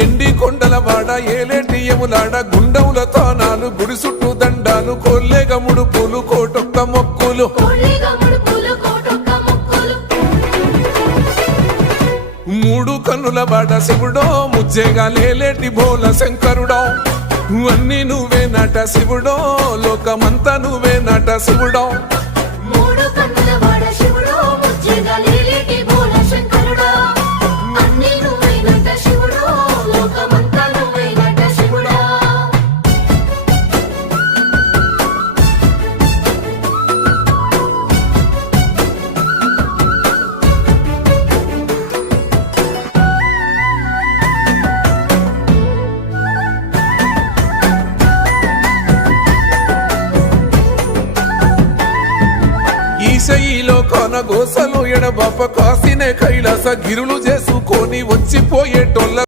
ఎండి కొండల వాడ ఏలేటి యములాడ గుండముల తానాలు గుడి చుట్టూ దండాలు కొల్లేగ ముడుపులు కోటొక్క మొక్కులు మూడు కన్నుల వాడ శివుడో ముజ్జేగా లేలేటి బోల శంకరుడో అన్ని నువ్వే నట శివుడో లోకమంతా నువ్వే నట శివుడో ఈశయిలో కొన గోసలు ఎడబాప కాసినే కైలాస గిరులు చేసుకొని వచ్చిపోయేటోళ్ళ